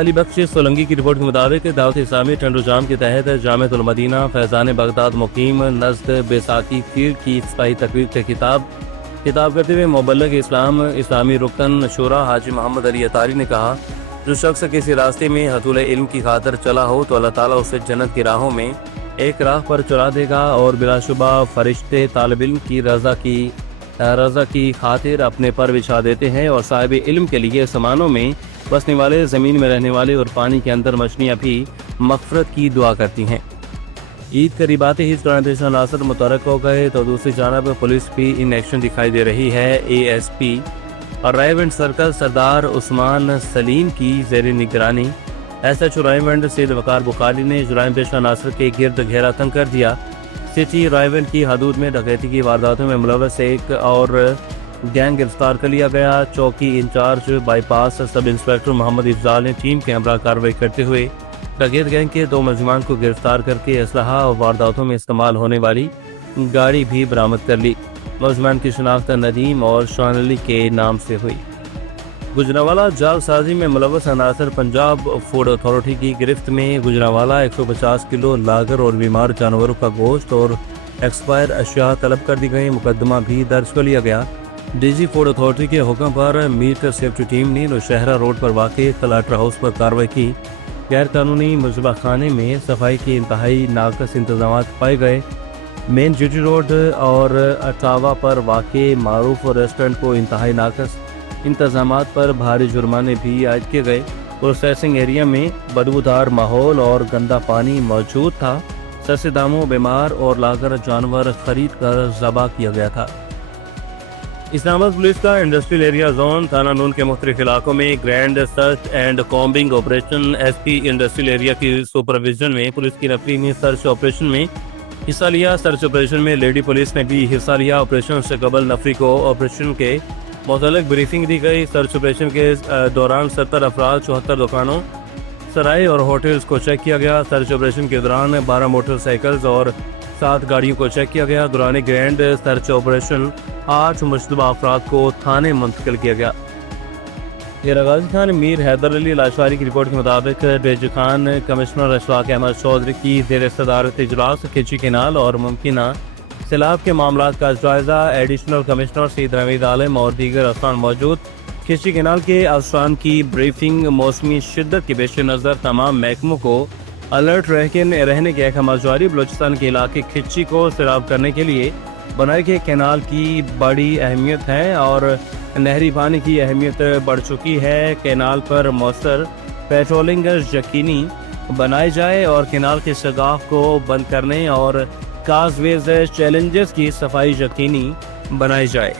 علی بخش سولنگی کی رپورٹ کے مطابق دعوت اسلامی ٹنڈو جام کے تحت جامعۃ المدینہ فیضان بغداد مقیم نزد بیساکھی پیر کی صفائی تقریر سے خطاب کرتے ہوئے مبلغ اسلام اسلامی رکن شورا حاجی محمد علی اطاری نے کہا، جو شخص کسی راستے میں حصول علم کی خاطر چلا ہو تو اللہ تعالیٰ اسے جنت کی راہوں میں ایک راہ پر چلا دے گا، اور بلا شبہ فرشتے طالب علم کی رضا کی خاطر اپنے پر بچھا دیتے ہیں، اور صاحب علم کے لیے سمانوں میں بسنے والے، زمین میں رہنے والے اور پانی کے اندر مچھلیاں بھی مغفرت کی دعا کرتی ہیں۔ عید قریب آتے ہی اسٹوڈنٹ پیشہ عناصر متحرک ہو گئے تو دوسری جانب پولیس بھی ان ایکشن دکھائی دے رہی ہے۔ اے ایس پی اور رائے ونڈ سرکل سردار عثمان سلیم کی زیر نگرانی ایس ایچ او رائے ونڈ سید وقار بخاری نے جرائم پیشہ عناصر کے گرد گھیرا تنگ کر دیا۔ سٹی رائے ونڈ کی حدود میں ڈکیتی کی وارداتوں میں ملوث ایک اور گینگ گرفتار کر لیا گیا۔ چوکی incharge bypass sub inspector Mohammad Afzal نے ٹیم کے ہمراہ کارروائی کرتے ہوئے ڈکیت گینگ کے 2 ملزمان کو گرفتار کر کے اسلحہ اور وارداتوں میں استعمال ہونے والی گاڑی بھی برآمد کر لی۔ ملزمان کی شناخت ندیم اور شان علی کے نام سے ہوئی۔ گجرانوالہ جال سازی میں ملوث عناصر پنجاب فوڈ اتھارٹی کی گرفت میں۔ گجرانوالہ 150 کلو لاگر اور بیمار جانوروں کا گوشت اور ایکسپائر اشیاء طلب کر دی گئی، مقدمہ بھی درج کر لیا گیا۔ ڈی جی فوڈ اتھارٹی کے حکم پر میٹ سیفٹی ٹیم نے نوشہرہ روڈ پر واقع کلاٹر ہاؤس پر کارروائی کی۔ غیر قانونی مشربہ خانے میں صفائی کے انتہائی ناقص انتظامات پائے گئے۔ مین جی ٹی روڈ اور اٹاوا پر واقع معروف ریسٹورنٹ کو انتہائی ناقص انتظامات پر بھاری جرمانے بھی عائد کیے گئے۔ پروسیسنگ ایریا میں بدبودار ماحول اور گندا پانی موجود تھا۔ سستے داموں بیمار اور لاگر جانور خرید کر ذبح کیا گیا تھا۔ اسلام آباد پولیس کا انڈسٹریل ایریا زون تھانہ نون کے مختلف علاقوں میں grand search and combing operation S P industrial area کی سپرویژن میں پولیس کی نفری نے سرچ آپریشن میں حصہ لیا۔ سرچ آپریشن میں لیڈی پولیس نے بھی حصہ لیا۔ آپریشن سے قبل نفری کو آپریشن کے متعلق بریفنگ دی گئی۔ سرچ آپریشن کے دوران 70 افراد، 74 دکانوں، سرائے اور ہوٹلز کو چیک کیا گیا۔ سرچ آپریشن کے دوران 12 موٹر سائیکلز اور 7 گاڑیوں کو چیک کیا گیا۔ دوران گرینڈ سرچ آپریشن 8 مشتبہ افراد کو تھانے منتقل کیا گیا۔ غازی خان میر حیدر علی لاشواری کی رپورٹ کے مطابق ڈیجی خان کمشنر اشفاق احمد چودھری کی زیر صدارت اجلاس کھچی کینال اور ممکنہ سیلاب کے معاملات کا جائزہ۔ ایڈیشنل کمشنر سید حمید عالم اور دیگر افسران موجود۔ کھچی کینال کے افسران کی بریفنگ۔ موسمی شدت کے پیش نظر تمام محکموں کو الرٹ رہنے کے احکامات جاری۔ بلوچستان کے علاقے کھچی کو سیراب کرنے کے لیے بنائے گئے کینال کی بڑی اہمیت ہے اور نہری پانی کی اہمیت بڑھ چکی ہے۔ کینال پر مؤثر پیٹرولنگ یقینی بنائی جائے اور کینال کے شگاف کو بند کرنے اور کاز ویز چیلنجز کی صفائی یقینی بنائی جائے۔